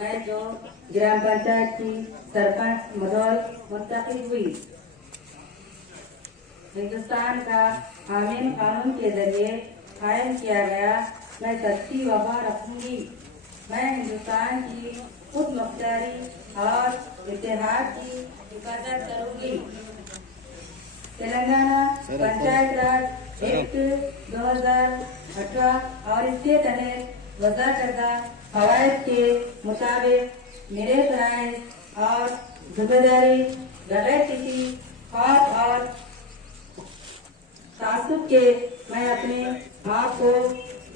मैं जो ग्राम पंचायत की सरपंच मधौल मुंतखब हुई, हिंदुस्तान का आमीन कानून के जरिए कायम किया गया, मैं सच्ची वफा रखूंगी। मैं हिंदुस्तान की खुद मुख्तारी और इत्तेहाद की हिफाजत करूंगी। तेलंगाना पंचायत राज एक्ट 2018 और इसके तहत वज़ा करदा कवायद के मुताबिक मेरे फराइज और जिम्मेदारी बगैर किसी खौफ और तासुब के मैं अपने आप को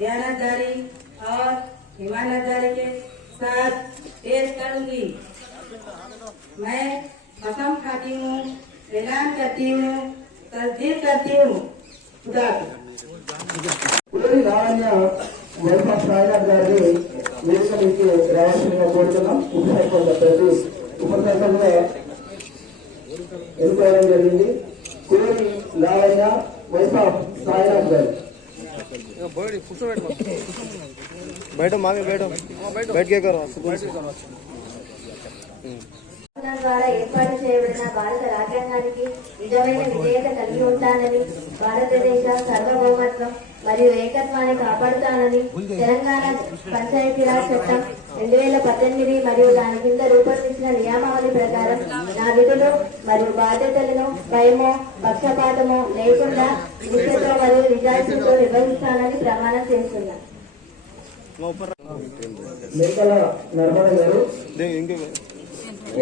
दयानतदारी और ईमानदारी के साथ पेश करूंगी। मैं कसम खाती हूँ, ऐलान करती हूँ, तस्दीक करती हूँ। खुदा వేదికకి రావాల్సిందిగా కోరుతున్నాం. ఉప సర్పంచ్ ఎన్నుకోవడం జరిగింది. కోరి లావణ్య వైఫ్ ఆఫ్ సాయినాథ్ గారు. बैठो मामी बैठो, बैठ के करो. ద్వారా ఏర్పాటు చేయబడిన భారత రాజ్యాంగానికి నిజమైన విధేయత కలిగి ఉంటానని, భారతదేశ సార్వభౌమత్వం మరియు ఏకత్వాన్ని కాపాడుతానని, తెలంగాణ పంచాయతీరాజ్ చట్టం 2018 మరియు దాని కింద రూపొందించిన నియమావళి ప్రకారం నా విధులు మరియు బాధ్యతలను భయమో పక్షపాతమో లేకుండా నిష్ఠతో మరియు నిజాయితీతో నిర్వహిస్తానని ప్రమాణం చేస్తున్నాను.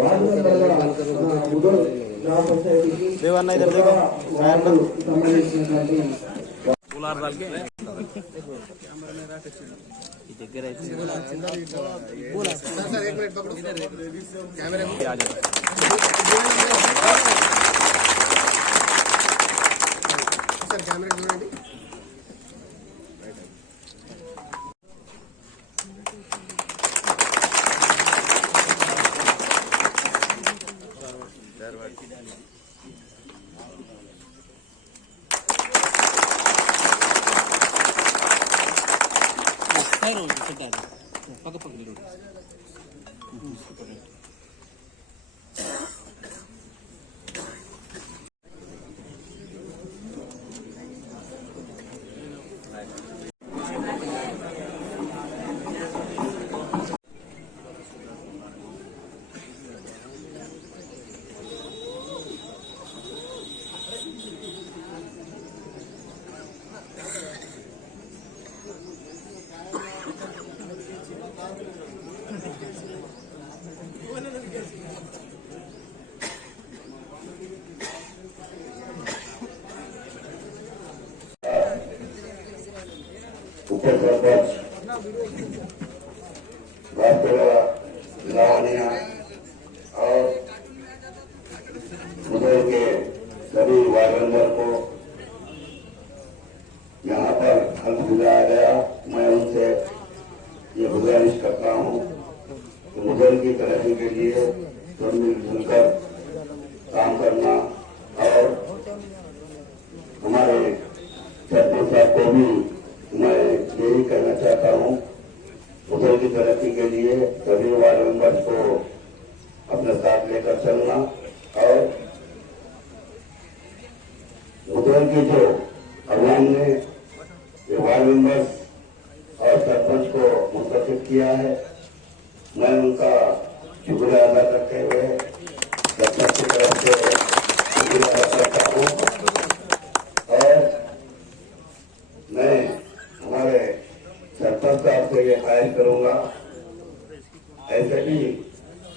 వార్డు మెంబర్గా ఉదయ్ గ్రామ పంచాయతీకి సంబంధించినటువంటి उप सरपंच लावनिया और उधर के सभी वार्ड मेंबर को यहाँ पर हल्फ बुलाया गया। मैं उनसे ये गुजारिश करता हूँ कि मुगल की तरक्की के लिए सब मिलजुल कर काम करना और हमारे सरपंच साहब को भी मैं यही कहना चाहता हूँ, उधर की तरक्की के लिए सभी वार्ड मेंबर्स को अपने साथ लेकर चलना और उधर की जो अवाम ने वार्ड मेंबर्स और सरपंच को मुंतखब किया है, मैं उनका शुक्रिया अदा करते हुए सरपंच की तरफ से शुक्रिया अदा करता हूँ और मैं हमारे सरपंच साहब से ये ख्वाहिश करूंगा, ऐसे भी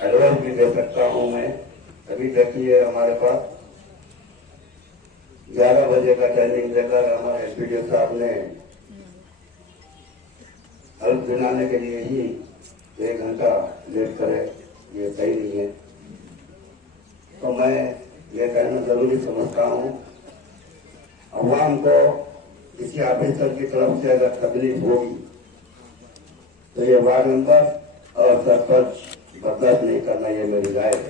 एडवाइस भी दे सकता हूं मैं। अभी देखिए हमारे पास 11 बजे का टाइमिंग देकर हमारे एसपीडी साहब ने हल्फ दिलाने के लिए ही 1 घंटा लेट करे, ये सही नहीं है। तो मैं ये कहना जरूरी समझता हूँ, अवाम को किसी ऑफिसर की तरफ से अगर तकलीफ होगी तो ये वार्ड मेंबर और सरपंच बर्दाश्त नहीं करना, ये मेरी राय है।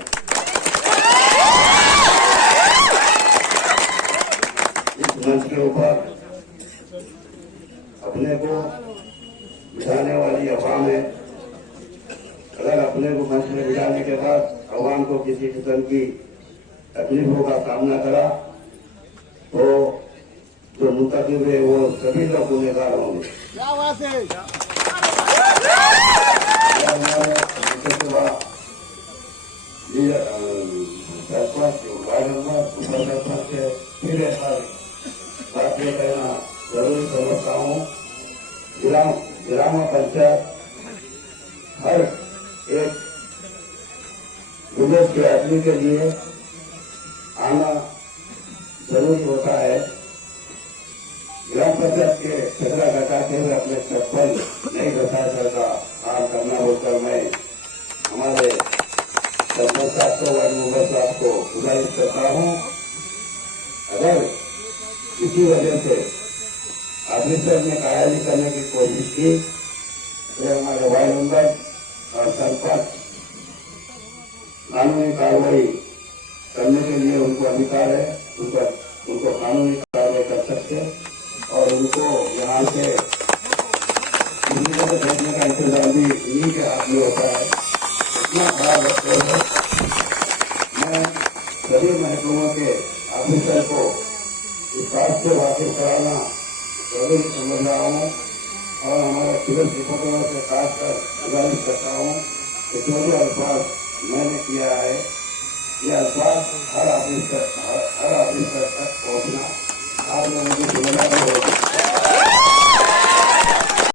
इस मंच के ऊपर अपने को बिठाने वाली अवाम है, अगर अपने को मंच में बिठाने के बाद आवाम को किसी किस्म की तकलीफों का सामना करा तो जो मुंतखब है वो सभी लोग गुनहगार होंगे। फिर ऐसा बात ये कहना जरूरी समझता हूँ। ग्राम पंचायत हर एक विलेज के आदमी के लिए आना जरूरी होता है। ग्राम पंचायत के कचरा घटा के हुए अपने सरपंच नहीं घटा सकता काम करना होकर मैं हमारे सरपंच साहब को वार्ड मेंबर साहब को गुजारिश करता हूँ, अगर किसी वजह से ऑफिसर ने कायली करने की कोशिश की तो हमारे वार्ड मेंबर और सरपंच कानूनी कार्रवाई करने के लिए उनको अधिकार है, उनको कानूनी कार्रवाई कर सकते और उनको यहाँ से भेजने का इंतजाम भी इन्हीं के हाथ में होता है। इतना खराब रखते हैं। मैं सभी महकमों के ऑफिसर को इस बात से वाकिफ कराना जरूरी समझ रहा हूँ और हमारे सिविल रिपोर्टरों से खासकर गुजारिश करता हूँ कि जो भी अल्फाज मैंने किया है ये अल्फाज हर ऑफिसर तक पहुँचना आप लोगों की जिम्मेदारी होगी।